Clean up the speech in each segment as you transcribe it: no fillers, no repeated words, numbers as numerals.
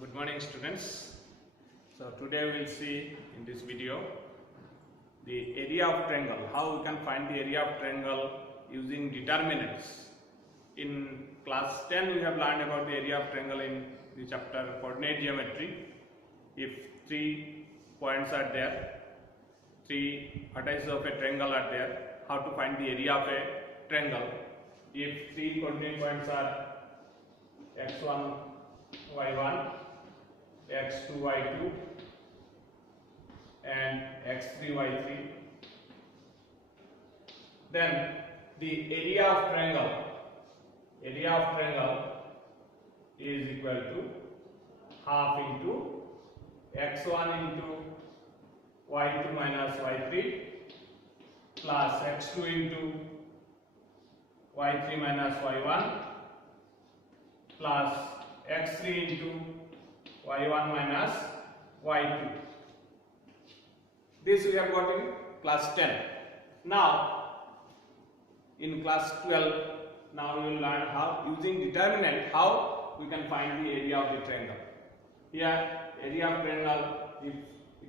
Good morning, students. So today we will see in this video the area of triangle, how we can find the area of triangle using determinants. In class 10 we have learned about the area of triangle in the chapter coordinate geometry. If three points are there, three vertices of a triangle are there, how to find the area of a triangle. If three coordinate points are x1, y1, x2, y2 and x3, y3, then the area of triangle is equal to half into x1 into y2 minus y3 plus x2 into y3 minus y1 plus x3 into y1 minus y2. This we have got in class 10. Now in class 12, now we will learn how, using determinant, how we can find the area of the triangle. Here area of triangle, if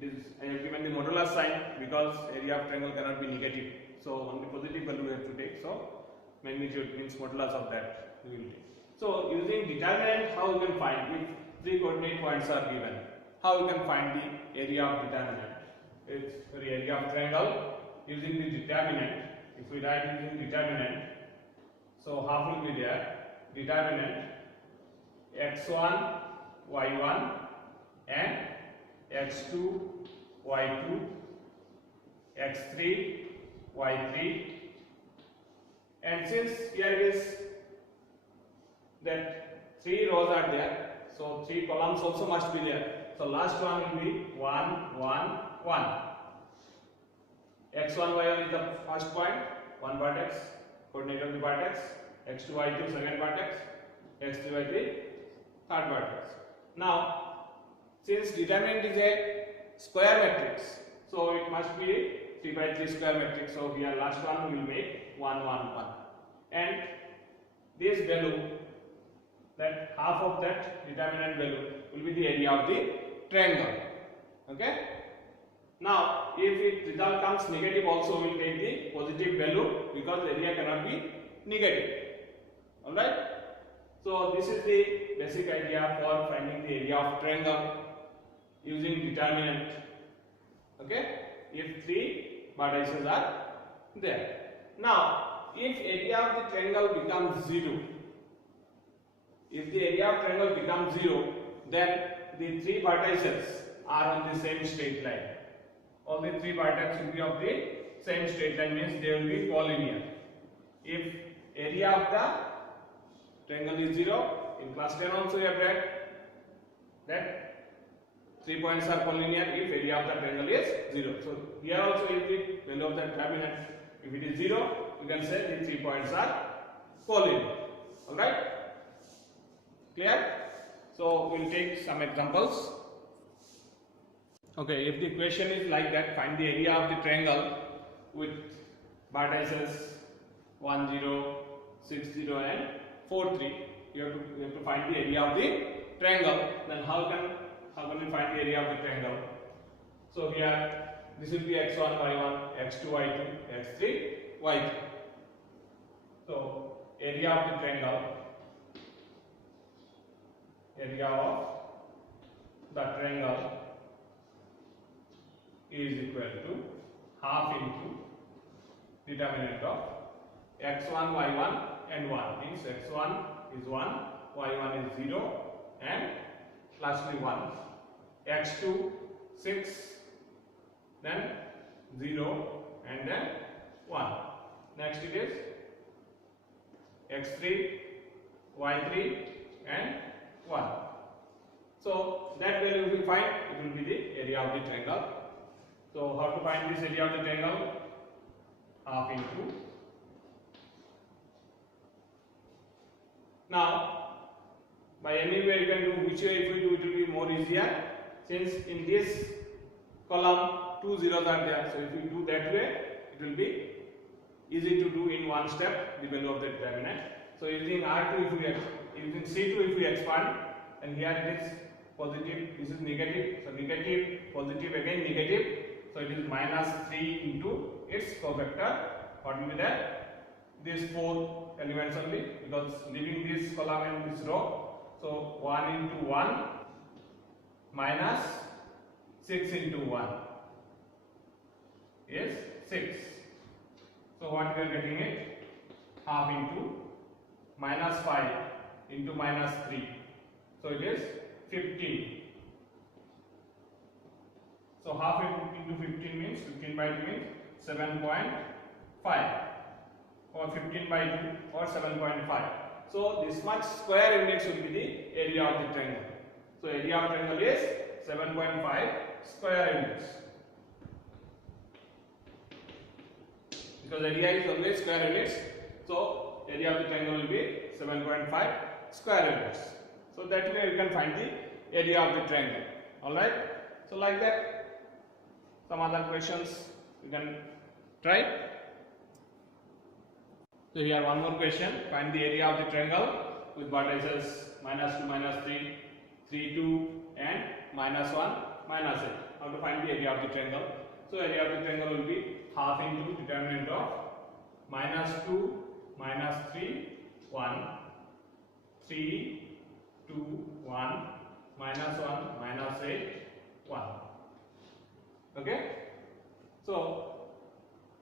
it is, I have given the modular sign because area of triangle cannot be negative, so only positive value we have to take. So magnitude means modulus of that we will take. So using determinant, how we can find, if three coordinate points are given, how we can find the area of determinant? It's the area of triangle using the determinant. If we write using determinant, so half will be there. Determinant x1, y1 and x2, y2, x3, y3, and since here is that three rows are there, so three columns also must be there. So last one will be 1, 1, 1. x1, y1 is the first point, one vertex, coordinate of the vertex. x2, y2 second vertex, x3, y3 third vertex. Now, since determinant is a square matrix, so it must be a 3 by 3 square matrix. So here last one will make 1, 1, 1, and this value, that half of that determinant value will be the area of the triangle. Okay. Now, if it result comes negative, also we will take the positive value because the area cannot be negative. All right. So this is the basic idea for finding the area of triangle using determinant. Okay. If three vertices are there. Now, if area of the triangle becomes 0, if the area of triangle becomes 0, then the three vertices are on the same straight line. All the three vertices will be of the same straight line, means they will be collinear. If area of the triangle is 0, in class 10 also we have read that 3 points are collinear if area of the triangle is 0. So here also, if the value of the determinant, if it is 0, we can say the 3 points are collinear. Alright? Clear? So we will take some examples. Okay, if the question is like that, find the area of the triangle with vertices 1, 0, 6, 0 and 4, 3. You have to find the area of the triangle. Then how can we find the area of the triangle? So here this will be x1, y1, x2, y2, x3, y3. So area of the triangle, area of the triangle is equal to half into determinant of x1, y1 and 1, means x1 is 1, y1 is 0 and lastly 1, x2 6, then 0 and then 1. Next it is x3, y3 and 1. So that value we find, it will be the area of the triangle. So how to find this area of the triangle? Half into. Now, by any way you can do, which way if we do, it will be more easier. Since in this column 2 zeros are there, so if we do that way, it will be easy to do in one step the value of the determinant. So using R2, if we using C2 if we expand, and here it is positive, this is negative, so negative, positive, again negative, so it is minus 3 into its cofactor. What will be that? These 4 elements only, because leaving this column and this row. So 1 into 1 minus 6 into 1 is 6. So what we are getting it? Half into minus 5 into minus 3. So it is 15. So half into 15 means 15 by 2 means 7.5, or 15 by 2 or 7.5. So this much square units will be the area of the triangle. So area of triangle is 7.5 square units. Because area is always square units, so area of the triangle will be 7.5 square units. So that way we can find the area of the triangle. Alright. So like that. Some other questions we can try. So here one more question. Find the area of the triangle with vertices minus 2, minus 3, 3, 2 and minus 1, minus 8. How to find the area of the triangle? So area of the triangle will be half into determinant of minus 2, minus 3, 1, 3, 2, 1, minus 1, minus 8, 1. Okay? So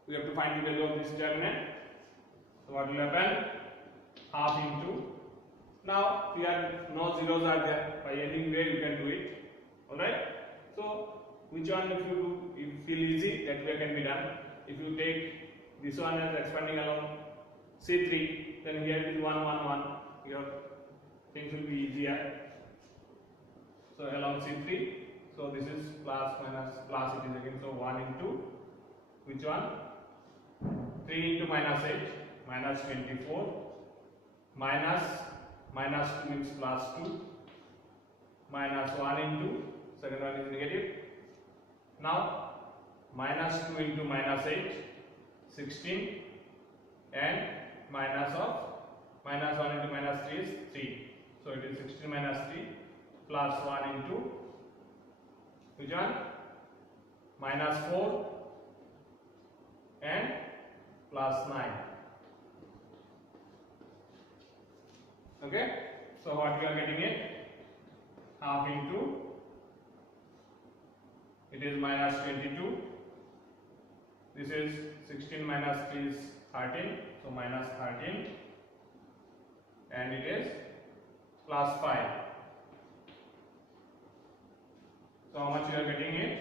we have to find the value of this determinant. So what will happen? Half into. Now here no zeros are there. By any way you can do it. Alright? So which one if you feel easy, that way can be done. If you take this one as expanding along C3, then here it is 1, 1, 1. Your things will be easier. So along C3, so this is plus minus plus, it is again, so 1 into which one? 3 into minus 8, minus 24, minus 2 means plus 2, minus 1 into, second one is negative. Now minus 2 into minus 8, 16, and minus 1 into minus 3 is 3. So it is 16 minus 3 plus 1 into which one? Minus 4 and plus 9. Okay? So what we are getting it? Half into, it is minus 22. This is 16 minus 3 is 13. So minus 13. And it is plus 5. So how much you are getting it?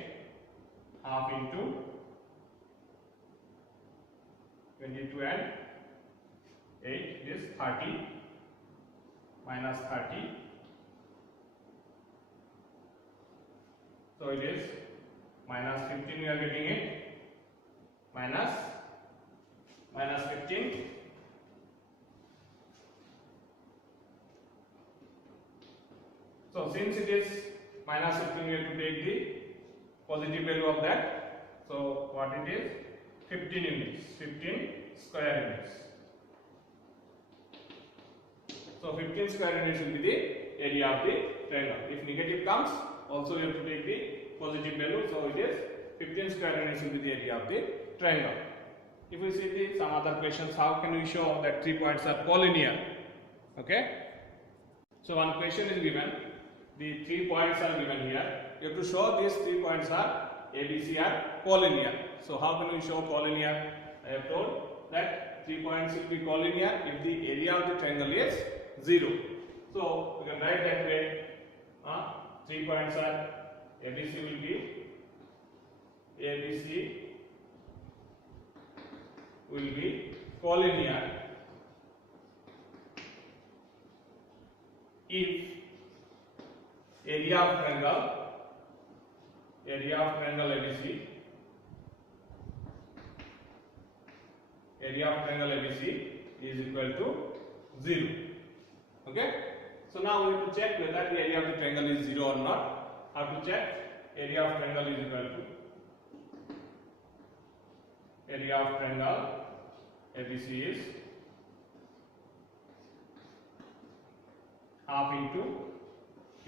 Half into 22 and 8 is 30 minus 30. So it is minus 15 we are getting it. Minus 15. So since it is minus 15, we have to take the positive value of that. So what it is? 15 units, 15 square units. So 15 square units will be the area of the triangle. If negative comes, also you have to take the positive value. So it is 15 square units will be the area of the triangle. If we see some other questions, how can we show that 3 points are collinear? Okay. So one question is given. The 3 points are given here. You have to show these 3 points are ABC are collinear. So how can we show collinear? I have told that 3 points will be collinear if the area of the triangle is 0. So we can write that way. 3 points are ABC will be collinear if area of triangle ABC is equal to 0. Okay. So now we have to check whether the area of the triangle is 0 or not. How to check? Area of triangle is equal to area of triangle ABC is half into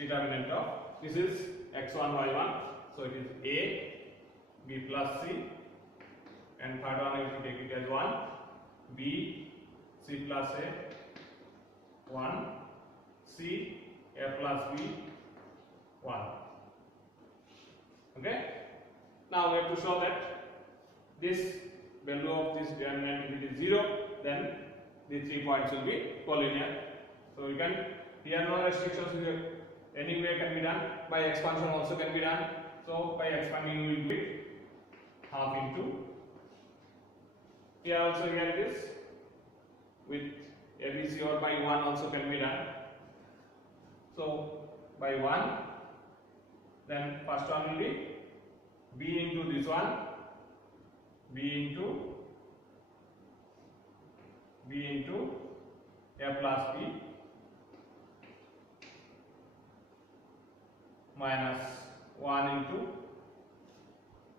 determinant of this is x1 y1, so it is a b plus c, and third one if you take it as 1 b c plus a 1 c a plus b 1. Okay, now we have to show that this value of this determinant, if it is 0, then the 3 points will be collinear. So you can, here no restrictions, any way can be done. By expansion also can be done. So by expanding we will do it half into. Here also here it is with ABC, or by 1 also can be done. So by 1, then first one will be b into this one, b into a plus b minus 1 into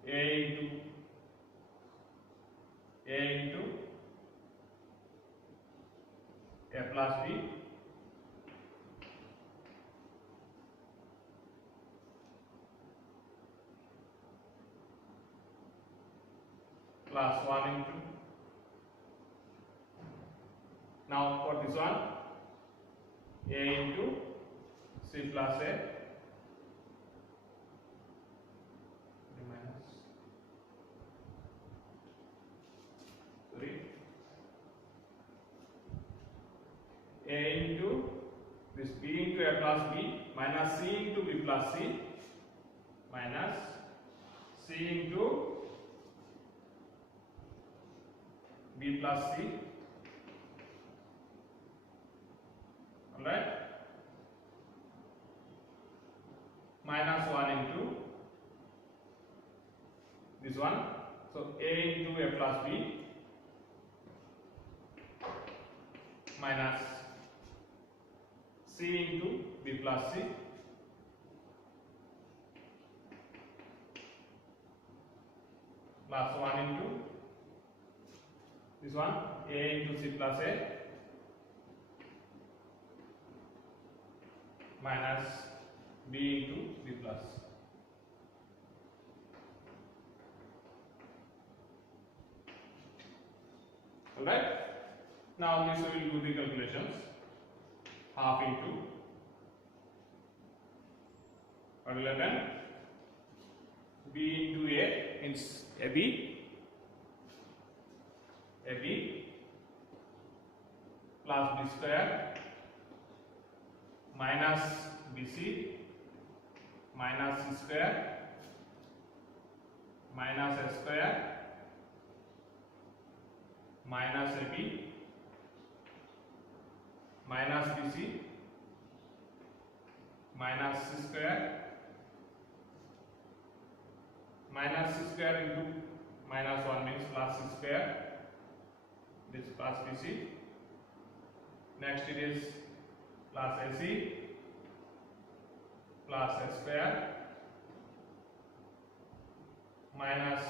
a plus b plus 1 into, now for this one, a into c plus a minus, a into this b into a plus b minus c into b plus c minus c into b plus c, alright, minus 1 into this one, so a into a plus b minus c into b plus c plus 1 into this one, a into c plus a minus b into b plus. Alright, now this we will do the calculations. Half into, what will happen? B into a means AB plus b square minus bc minus c square minus a square minus ab minus bc minus c square minus c square into minus 1 means plus c square, this plus bc, next it is plus ac plus a square minus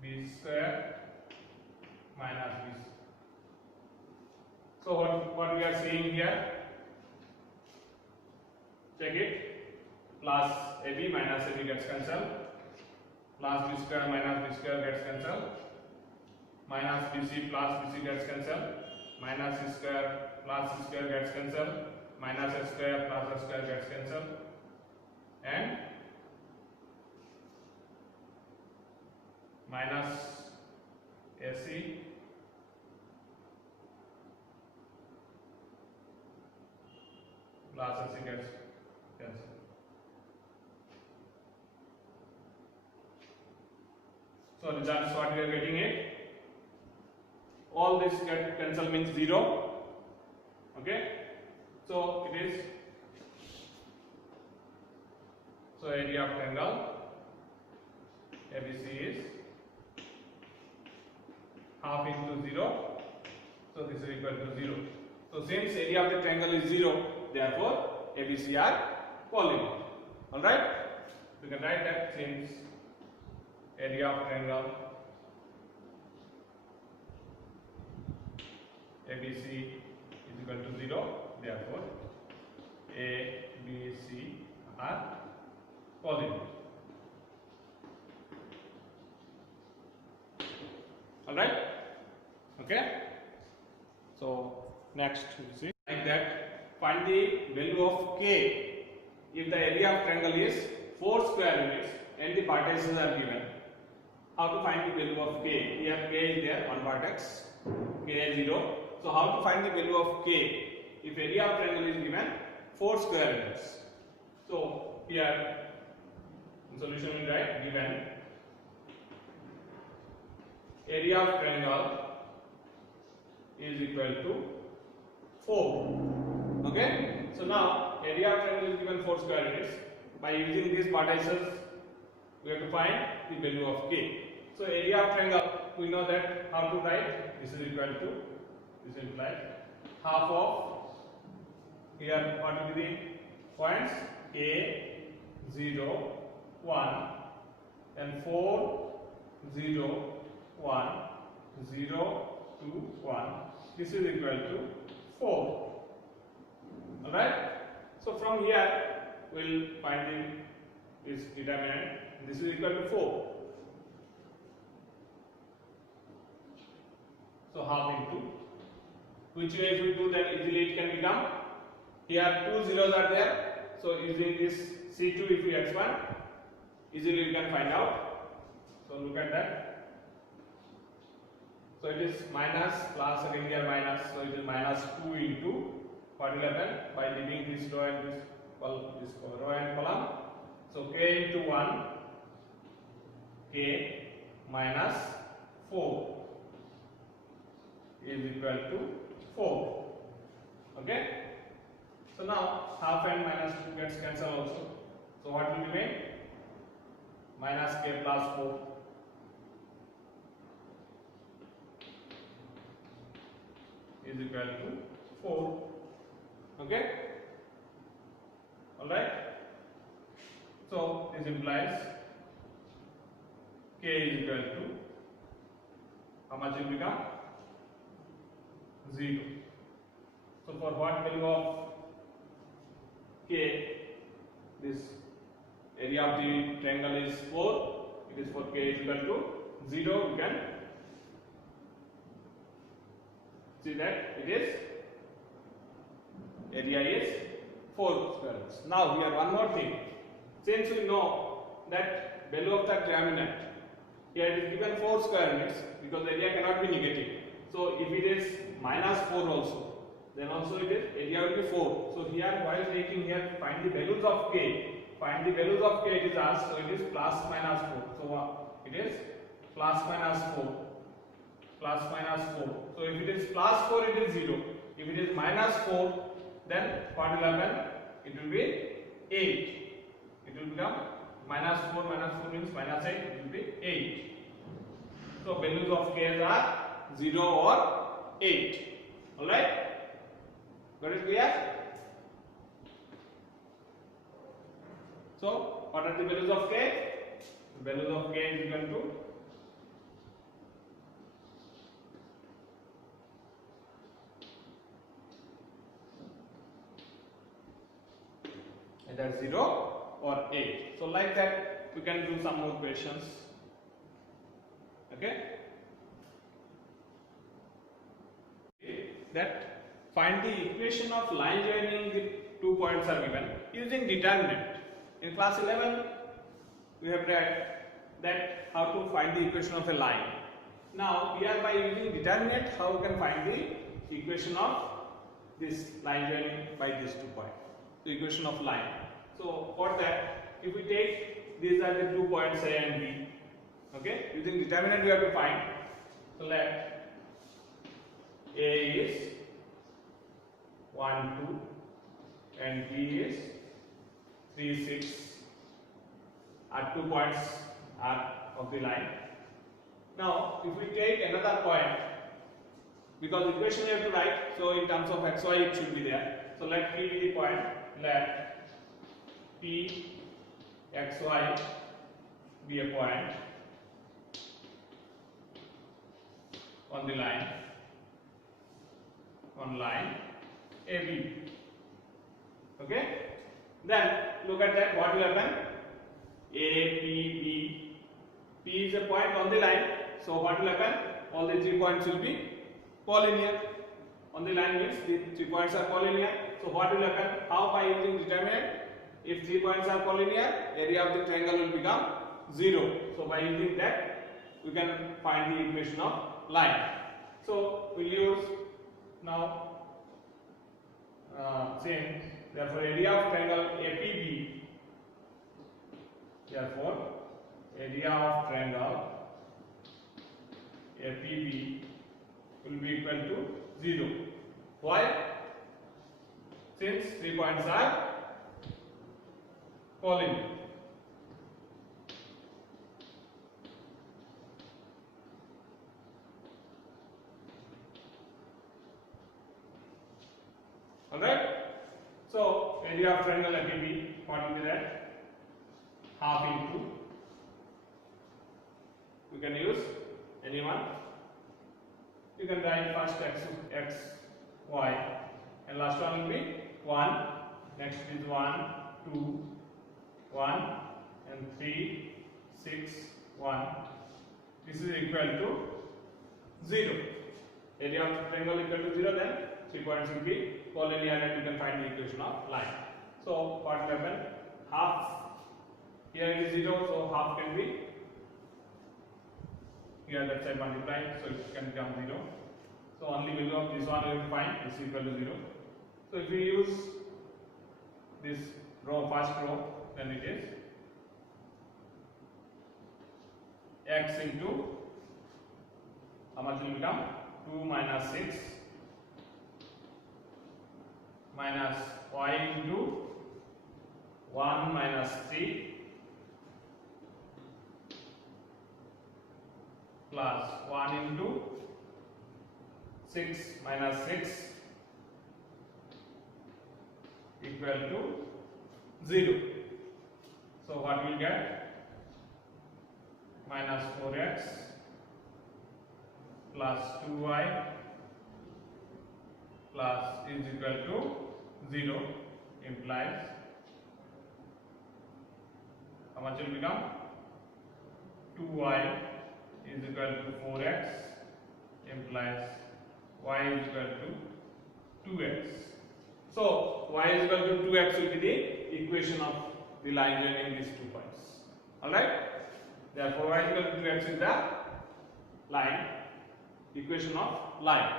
b square minus b. So what we are seeing here, check it, plus ab minus ab gets cancelled, plus b square minus b square gets cancelled, minus bc plus bc gets cancelled, minus c square plus c square gets cancelled, minus a square plus a square gets cancelled, and minus ac plus ac gets cancelled. So result is what we are getting it. All this get cancel means 0. Okay. So it is, so area of triangle ABC is half into 0. So this is equal to 0. So since area of the triangle is 0, therefore ABC are polynomial. Alright? We can write that since area of triangle ABC is equal to 0, therefore A, B, C are positive. All right. Okay. So next we see like that. Find the value of k if the area of triangle is 4 square units and the partitions are given. How to find the value of k? Here k is there, 1 vertex, k is 0. So how to find the value of k if area of triangle is given 4 square units? So here in solution we write given area of triangle is equal to 4. Okay. So now area of triangle is given 4 square units. By using these partitions, we have to find the value of k. So area of triangle, we know that how to write. This is equal to, this implies half of, here what will be the points? A, 0, 1, and 4, 0, 1, 0, 2, 1. This is equal to 4. Alright? So from here we will find this determinant. This is equal to 4. So half into. Which way if we do, then easily it can be done. Here 2 zeros are there. So using this C2 if we expand, easily you can find out. So look at that. So it is minus plus again here minus. So it is minus 2 into what will happen by leaving this row and this row and column. So k into 1, k minus 4 is equal to 4. Okay. So now half and minus 2 gets cancelled also. So what will remain? Minus k plus 4. Is equal to 4. Okay. Alright. So this implies k is equal to, how much will become? 0. So for what value of k, this area of the triangle is 4, it is for k is equal to 0, we can see that it is area is 4 squares. Now here one more thing. Since we know that value of the determinant, here it is given 4 square units because area cannot be negative. So if it is minus 4 also, then also it is area will be 4. So here while taking here find the values of k, find the values of k it is asked. So it is plus minus 4. So it is plus minus 4. Plus minus 4. So if it is plus 4, it is 0. If it is minus 4, then what will happen? It will be 8. It will become minus 4 means minus 8. It will be 8. So values of k are 0 or 8. Alright? Got it clear? So what are the values of k? The values of k is equal to either 0 or 8. So like that we can do some more questions. Okay? That find the equation of line joining the 2 points are given using determinant. In class 11 we have read that how to find the equation of a line. Now here by using determinant, how we can find the equation of this line joining by these 2 points. The equation of line. So for that, if we take these are the 2 points A and B. Okay, using determinant we have to find. So let A is 1, 2 and B is 3, 6 are 2 points are of the line. Now if we take another point, because equation we have to write, so in terms of xy it should be there. So let P be the point, let P xy be a point on the line, on line AB. Okay. Then look at that. What will happen? A, P, B. P is a point on the line. So what will happen? All the 3 points will be collinear. On the line means the 3 points are collinear. So what will happen? How? By using determinant. If 3 points are collinear, area of the triangle will become 0. So by using that, we can find the equation of line. So we'll use now same. Therefore, area of triangle APB. Therefore, area of triangle APB will be equal to 0. Why? Since 3 points are collinear. Alright? So, area of triangle APB, what will be that? Half into, we can use any one. You can write first x, y, and last one will be 1. Next is 1, 2, 1, and 3, 6, 1. This is equal to 0. Area of triangle equal to 0, then 3 points will be collinear and you can find the equation of line. So what will happen? Half, here it is 0, so half can be here that side multiplying, so it can become 0. So only value of this one we will find is equal to 0. So if we use this row, first row, then it is x into, how much will become? 2 minus 6 minus y into 1 minus 3 plus 1 into 6 minus 6 equal to 0. So what we will get? Minus 4x plus 2y plus is equal to 0 implies how much will become? 2y is equal to 4x implies y is equal to 2x. So y is equal to 2x will be the equation of the line joining these 2 points. Alright? Therefore y is equal to 2x is the line, equation of line.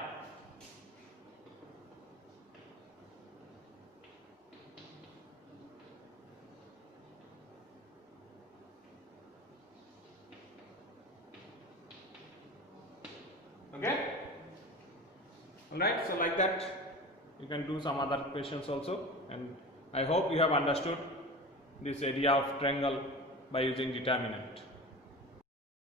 Okay? Alright, so like that you can do some other questions also, and I hope you have understood this area of triangle by using determinant.